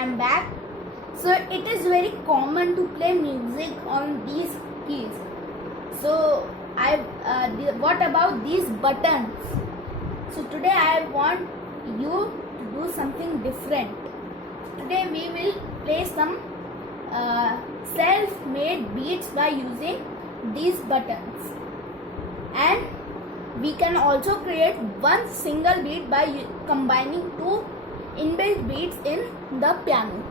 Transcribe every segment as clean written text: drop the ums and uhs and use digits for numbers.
I'm back. So it is very common to play music on these keys. So what about these buttons? So today I want you to do something different. Today we will play some self-made beats by using these buttons, and we can also create one single beat by combining two inbuilt beats in the piano.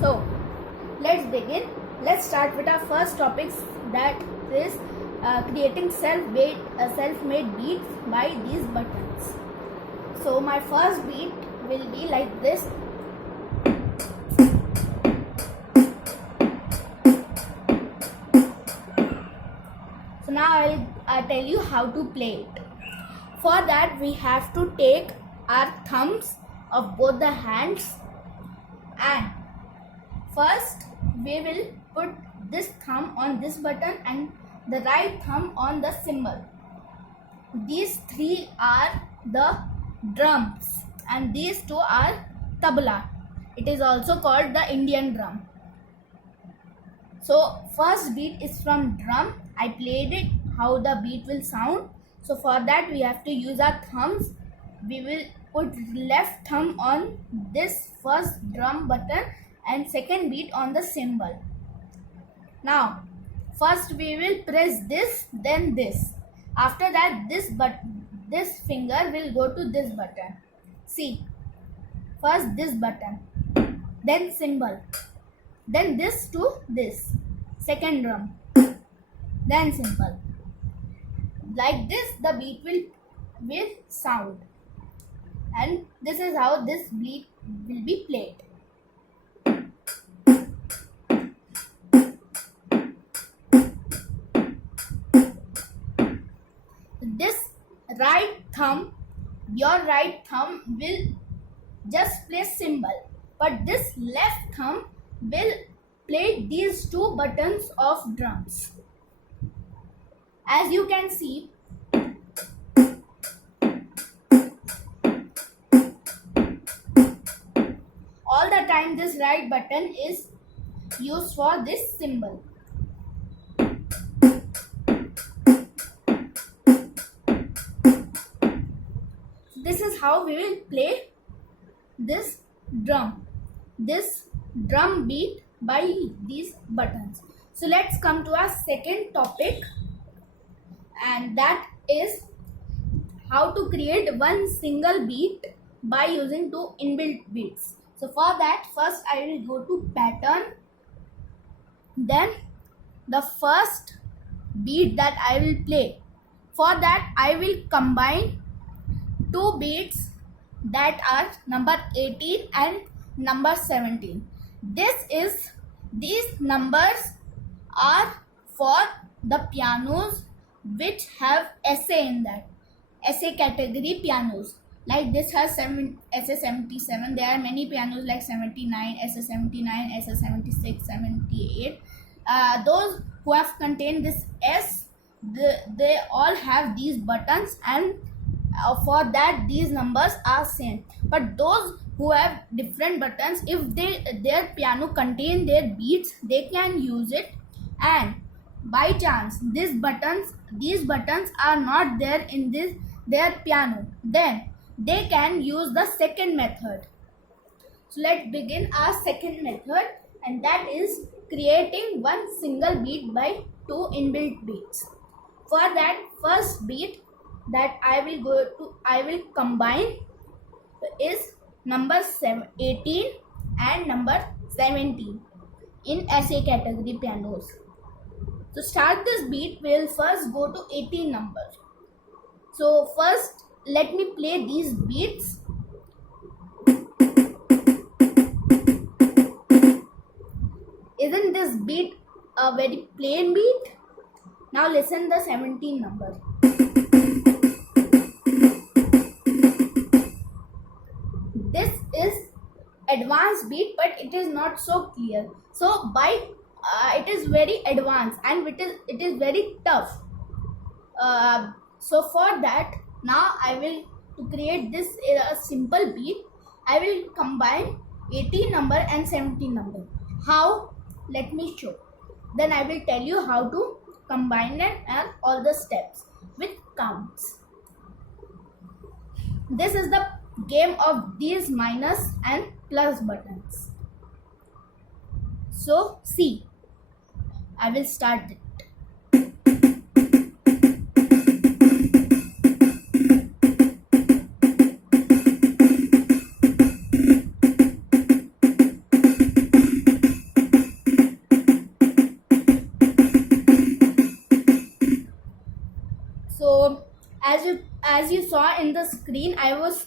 So let's begin. Let's start with our first topics, that is creating self-made beats by these buttons. So my first beat will be like this. So now I'll tell you how to play it. For that we have to take our thumbs of both the hands, and first we will put this thumb on this button and the right thumb on the cymbal. These three are the drums and these two are tabla. It is also called the Indian drum. So first beat is from drum. I played it how the beat will sound. So for that we have to use our thumbs. We will put left thumb on this first drum button and second beat on the cymbal. Now first we will press this, then this. After that this finger will go to this button. See, first this button, then cymbal, then this to this, second drum, then cymbal. Like this the beat will sound, and this is how this beat will be played. This right thumb, your right thumb will just play cymbal, but this left thumb will play these two buttons of drums. As you can see, all the time this right button is used for this cymbal. This is how we will play this drum beat by these buttons. So let's come to our second topic, and that is how to create one single beat by using two inbuilt beats. So for that, first I will go to pattern, then the first beat that I will play. For that I will combine two beats that are number 18 and number 17. These numbers are for the pianos which have SA in that, SA category pianos. Like this has SA 77. There are many pianos like 79, SA 79, SA 76, 78. Those who have contained this S, they all have these buttons, and for that these numbers are same. But those who have different buttons, if their piano contain their beats, they can use it, and by chance these buttons are not there in their piano, then they can use the second method. So let's begin our second method, and that is creating one single beat by two inbuilt beats. For that, first beat that I will combine is number 18 and number 17 in SA category pianos. To start this beat, we will first go to 18 number. So first let me play these beats. Isn't this beat a very plain beat? Now listen the 17 number. This is advanced beat, but it is not so clear. So it is very advanced and it is very tough. So for that, now I will, to create this simple beat, I will combine 18 number and 17 number. How? Let me show. Then I will tell you how to combine them and all the steps with counts. This is the game of these minus and plus buttons. So see, I will start it. So as you saw in the screen, I was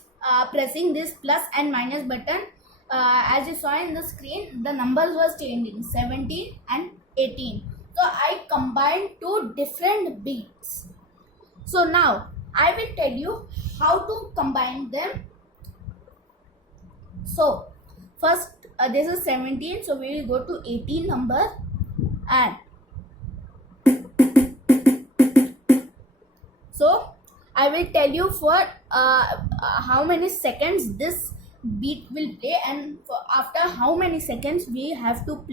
pressing this plus and minus button. As you saw in the screen, the numbers was changing 17 and 18. So I combined two different beats. So now I will tell you how to combine them. So first this is 17, so we will go to 18 number, and so I will tell you for how many seconds this beat will play, and after how many seconds we have to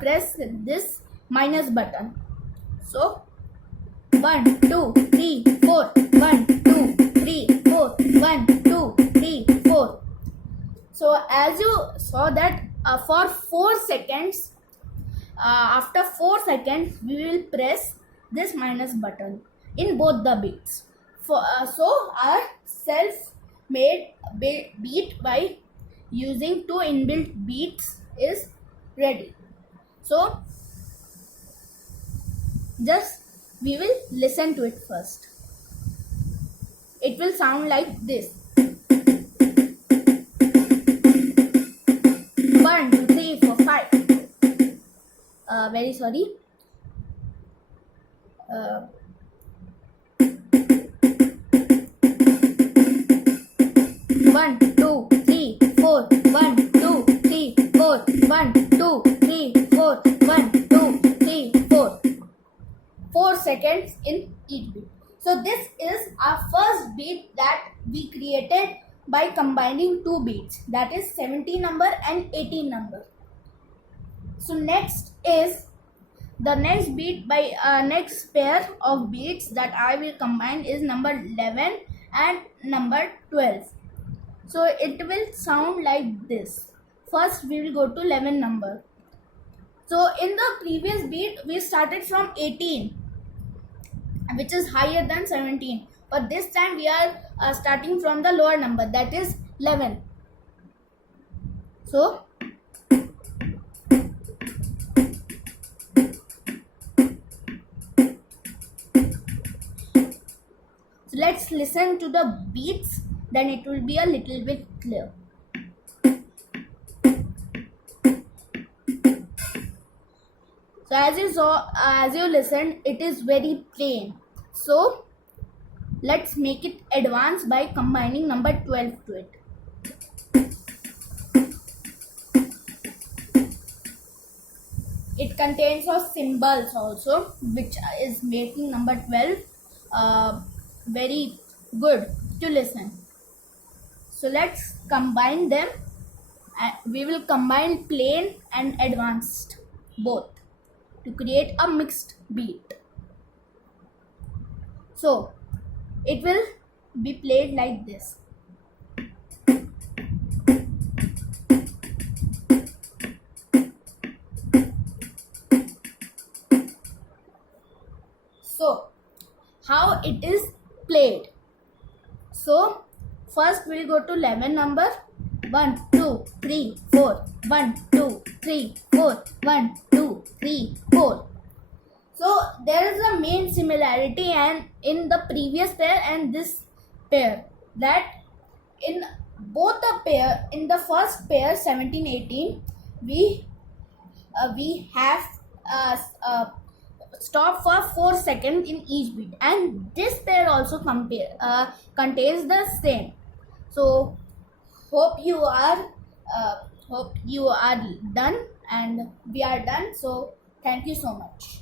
press this minus button. So 1 2 3 4, 1 2 3 4, 1 2 3 4. So as you saw that for 4 seconds, after 4 seconds we will press this minus button in both the beats. So our self-made beat by using two inbuilt beats is ready. So just we will listen to it first. It will sound like this. 1 2 3 4 5. Very sorry. 1 2 3 4, 1 2 3 4, 1 2 3 4, 1 2 3 4. 4 seconds in each beat. So this is our first beat that we created by combining two beats, that is 17 number and 18 number. So next is the next beat by next pair of beats that I will combine is number 11 and number 12. So it will sound like this. First we will go to 11 number. So in the previous beat we started from 18, which is higher than 17, but this time we are starting from the lower number, that is 11. So let's listen to the beats, then it will be a little bit clear. So as you listened, it is very plain. So let's make it advanced by combining number 12 to it. It contains of symbols also, which is making number 12 very good to listen. So let's combine them. We will combine plain and advanced both to create a mixed beat. So it will be played like this. So how it is played? So first we'll go to 11 number. 1 2 3 4, 1 2 3 4, 1 2 3 4. So there is a main similarity and in the previous pair and this pair, that in both the pair, in the first pair 17 18, we have stop for 4 seconds in each beat, and this pair also contains the same. So hope you are done, and we are done. So thank you so much.